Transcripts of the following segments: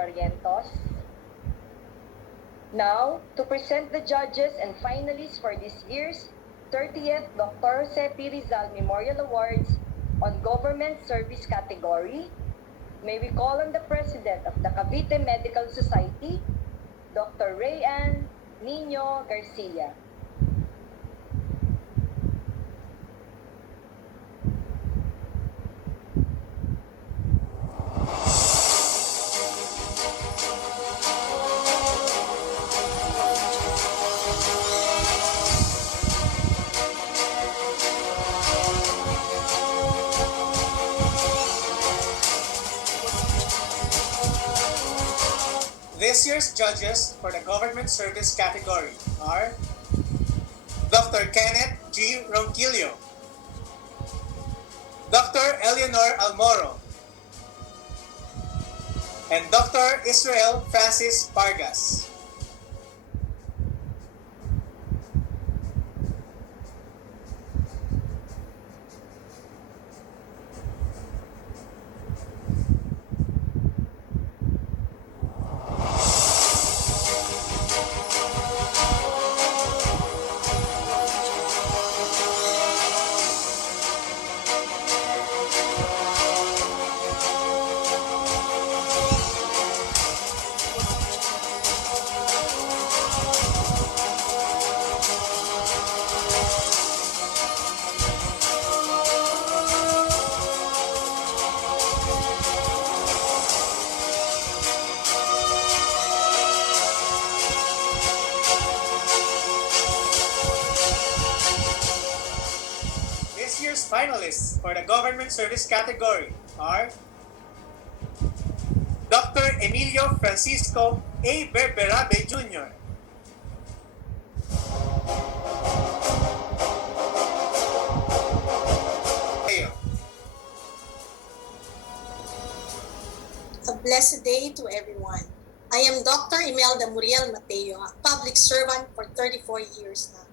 Barrientos. Now, to present the judges and finalists for this year's 30th Dr. Jose P. Rizal Memorial Awards on Government Service category, may we call on the President of the Cavite Medical Society, Dr. Rayan Nino Garcia. This year's judges for the government service category are Dr. Kenneth G. Ronquillo, Dr. Eleanor Almoro, and Dr. Israel Francis Vargas. This year's finalists for the government service category are Dr. Emilio Francisco A. Berberabe Jr., A blessed day to everyone. I am Dr. Imelda Muriel Mateo, a public servant for 34 years now.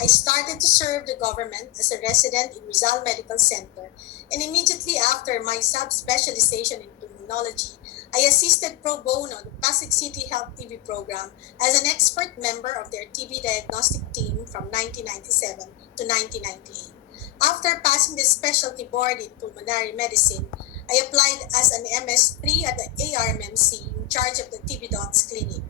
I started to serve the government as a resident in Rizal Medical Center, and immediately after my subspecialization in pulmonology, I assisted pro bono the Pasig City Health TB program as an expert member of their TB diagnostic team from 1997 to 1998. After passing the specialty board in pulmonary medicine, I applied as an MS3 at the ARMMC in charge of the TB Dots Clinic.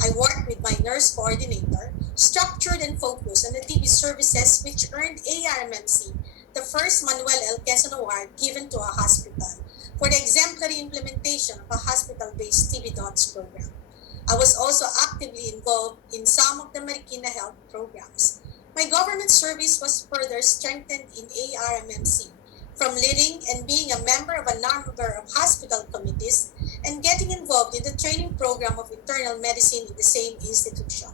I worked with my nurse coordinator, structured and focused on the TB services, which earned ARMMC the first Manuel L. Quezon Award given to a hospital for the exemplary implementation of a hospital-based TB Dots program. I was also actively involved in some of the Marikina health programs. My government service was further strengthened in ARMMC, from leading and being a member of a number of hospital committees and getting involved in the training program of internal medicine in the same institution.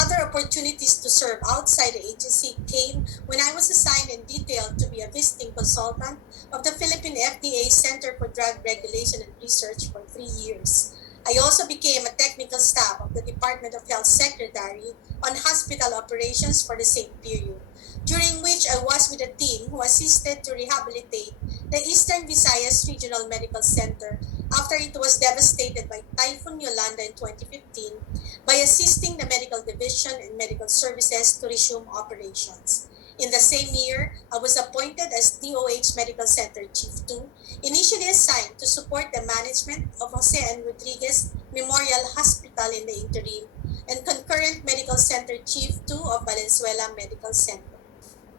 Other opportunities to serve outside the agency came when I was assigned and detailed to be a visiting consultant of the Philippine FDA Center for Drug Regulation and Research for 3 years. I also became a technical staff of the Department of Health Secretary on hospital operations for the same period, during which I was with a team who assisted to rehabilitate the Eastern Visayas Regional Medical Center after it was devastated by Typhoon Yolanda in 2015 by assisting the medical division and medical services to resume operations. In the same year, I was appointed as DOH Medical Center Chief 2, initially assigned to support the management of Jose N. Rodriguez Memorial Hospital in the interim, and concurrent Medical Center Chief 2 of Valenzuela Medical Center.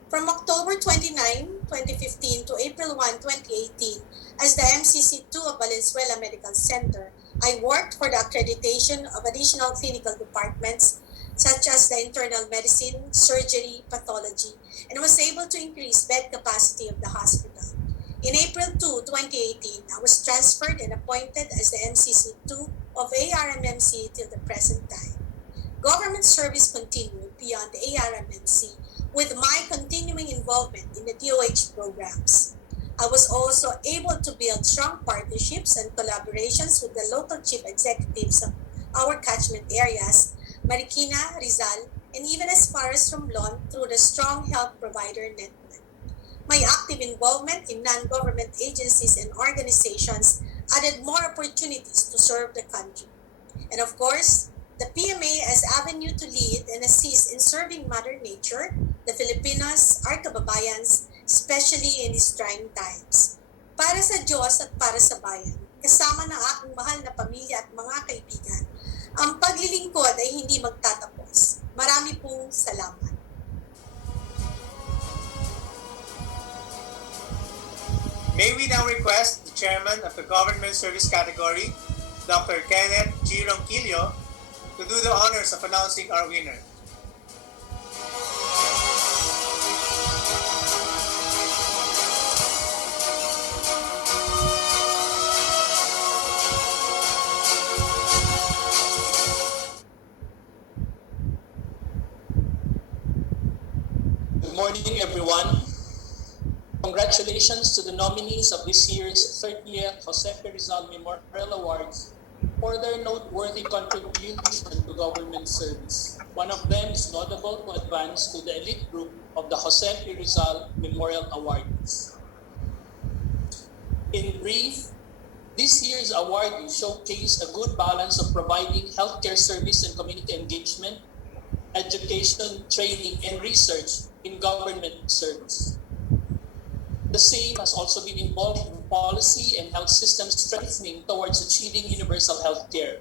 From October 29, 2015 to April 1, 2018, as the MCC2 of Valenzuela Medical Center, I worked for the accreditation of additional clinical departments such as the internal medicine, surgery, pathology, and was able to increase bed capacity of the hospital. In April 2, 2018, I was transferred and appointed as the MCC2 of ARMMC till the present time. Government service continued beyond ARMMC with my continuing involvement in the DOH programs. I was also able to build strong partnerships and collaborations with the local chief executives of our catchment areas, Marikina, Rizal, and even as far as Romblon through the strong health provider network. My active involvement in non-government agencies and organizations added more opportunities to serve the country. And of course, the PMA as avenue to lead and assist in serving Mother Nature, the Filipinos, our kababayans, especially in these trying times. Para sa Diyos at para sa bayan, kasama ng aking mahal na pamilya at mga kaibigan, ang paglilingkod ay hindi magtatapos. Marami pong salamat. May we now request the Chairman of the Government Service Category, Dr. Kenneth G. Ronquillo, to do the honors of announcing our winner. Good morning, everyone. Congratulations to the nominees of this year's 30th Jose Rizal Memorial Awards for their noteworthy contribution to government service. One of them is notable to advance to the elite group of the Jose Rizal Memorial Awardees. In brief, this year's awardees showcase a good balance of providing healthcare service and community engagement, education, training, and research in government service. The same has also been involved in policy and health system strengthening towards achieving universal health care.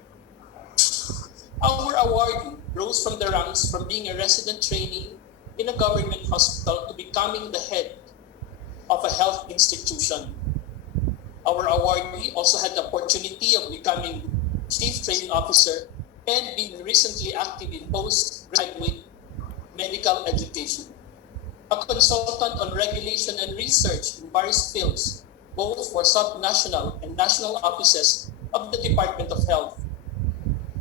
Our awardee rose from the ranks from being a resident trainee in a government hospital to becoming the head of a health institution. Our awardee also had the opportunity of becoming chief training officer and being recently active in postgraduate medical education. A consultant on regulation and research in various fields, both for subnational and national offices of the Department of Health.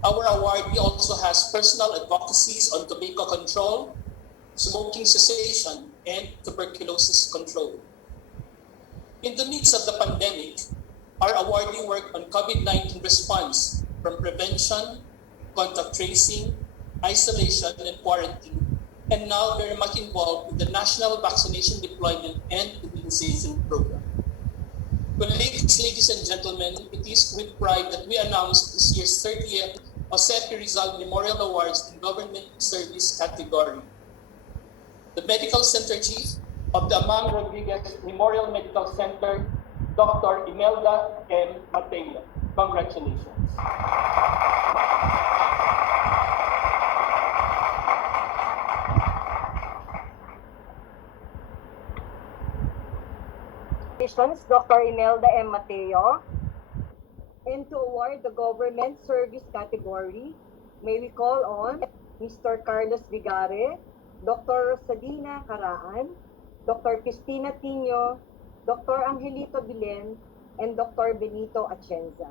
Our awardee also has personal advocacies on tobacco control, smoking cessation, and tuberculosis control. In the midst of the pandemic, our awardee worked on COVID-19 response from prevention, contact tracing, isolation, and quarantine, and now very much involved in the national vaccination deployment and immunization program. Colleagues, ladies and gentlemen, it is with pride that we announce this year's 30th Jose Rizal Memorial Awards in Government Service category. The Medical Center Chief of the Amang Rodriguez Memorial Medical Center, Dr. Imelda M. Mateo. Congratulations. Dr. Imelda M. Mateo. And to award the Government Service category, may we call on Mr. Carlos Vigare, Dr. Rosalina Caraan, Dr. Cristina Tino, Dr. Angelito Bilen, and Dr. Benito Atienza.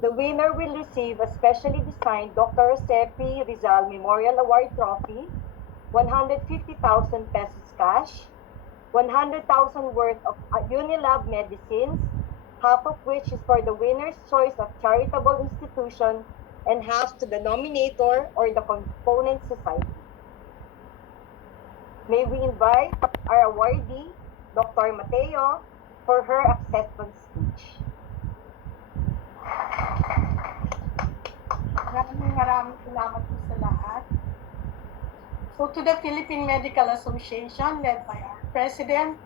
The winner will receive a specially designed Dr. Jose P. Rizal Memorial Award Trophy, 150,000 pesos cash, 100,000 worth of Unilab medicines, half of which is for the winner's choice of charitable institution and half to the nominator or the component society. May we invite our awardee, Dr. Mateo, for her acceptance speech. Maraming salamat po sa lahat. So to the Philippine Medical Association, led by our President,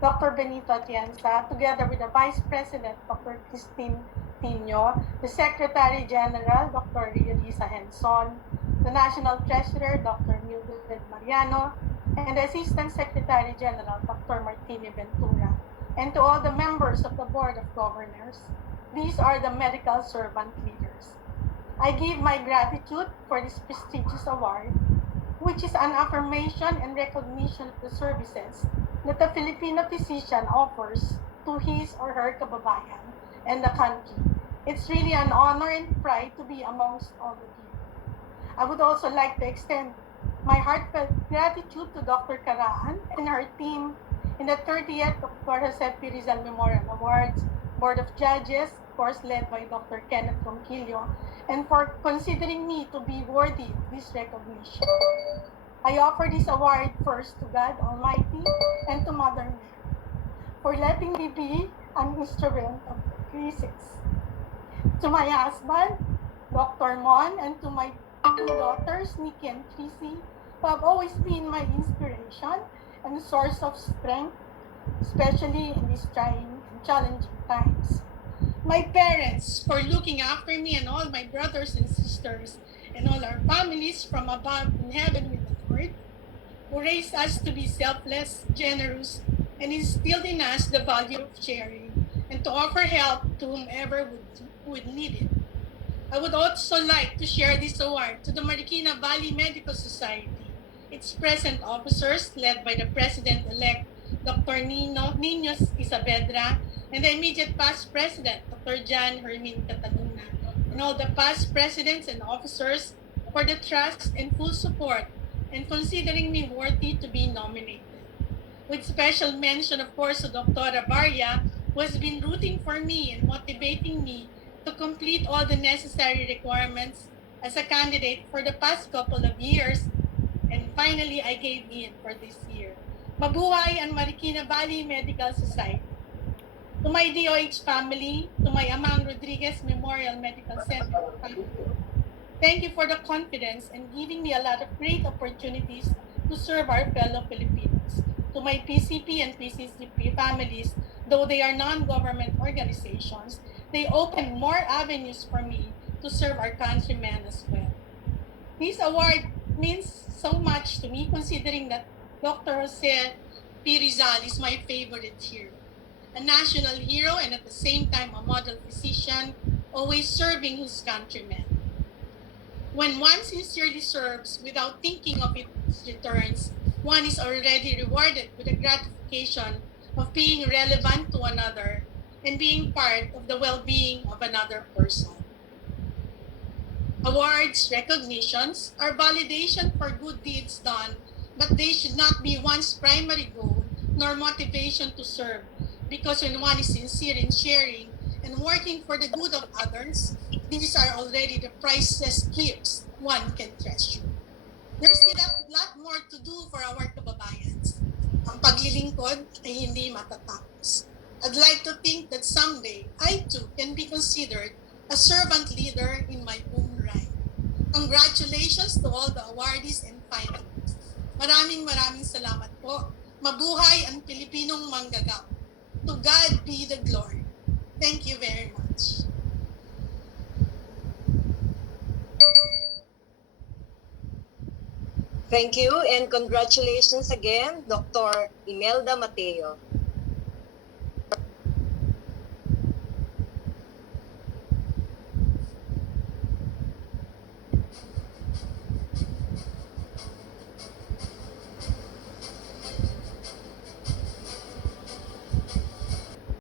Dr. Benito Atienza, together with the Vice President, Dr. Christine Tino, the Secretary General, Dr. Risa Henson, the National Treasurer, Dr. Mildred Mariano, and the Assistant Secretary General, Dr. Martini Ventura, and to all the members of the Board of Governors. These are the medical servant leaders. I give my gratitude for this prestigious award, which is an affirmation and recognition of the services that a Filipino physician offers to his or her kababayan and the country. It's really an honor and pride to be amongst all of you. I would also like to extend my heartfelt gratitude to Dr. Caraan and her team in the 30th Dr. Jose P. Rizal Memorial Awards, Board of Judges, of course led by Dr. Kenneth Ronquillo, and for considering me to be worthy of this recognition. I offer this award first to God Almighty and to Mother Mary for letting me be an instrument of crisis. To my husband, Dr. Mon, and to my two daughters, Nikki and Chrissy, who have always been my inspiration and source of strength, especially in these trying and challenging times. My parents, for looking after me and all my brothers and sisters and all our families from above in heaven with the Lord, who raised us to be selfless, generous, and instilled in us the value of sharing and to offer help to whomever would need it. I would also like to share this award to the Marikina Valley Medical Society, its present officers, led by the President-elect Dr. Niños Isavedra, and the immediate past President, Dr. Jan Hermin Cataluna, and all the past presidents and officers for the trust and full support and considering me worthy to be nominated. With special mention, of course, to Dr. Varya, who has been rooting for me and motivating me to complete all the necessary requirements as a candidate for the past couple of years. And finally, I gave in for this year. Mabuhay ang Marikina Valley Medical Society. To my DOH family, to my Amang Rodriguez Memorial Medical Center family, thank you for the confidence and giving me a lot of great opportunities to serve our fellow Filipinos. To my PCP and PCCP families, though they are non-government organizations, they open more avenues for me to serve our countrymen as well. This award means so much to me considering that Dr. Jose P. Rizal is my favorite hero. A national hero and at the same time a model physician, always serving his countrymen. When one sincerely serves without thinking of its returns, one is already rewarded with the gratification of being relevant to another and being part of the well-being of another person. Awards, recognitions are validation for good deeds done, but they should not be one's primary goal nor motivation to serve, because when one is sincere in sharing and working for the good of others, these are already the priceless gifts one can treasure. There's still a lot more to do for our kababayans. Ang paglilingkod ay hindi matatapos. I'd like to think that someday I too can be considered a servant leader in my own right. Congratulations to all the awardees and finalists. Maraming salamat po. Mabuhay ang Pilipinong manggagap. To God be the glory. Thank you very much. Thank you and congratulations again, Dr. Imelda Mateo.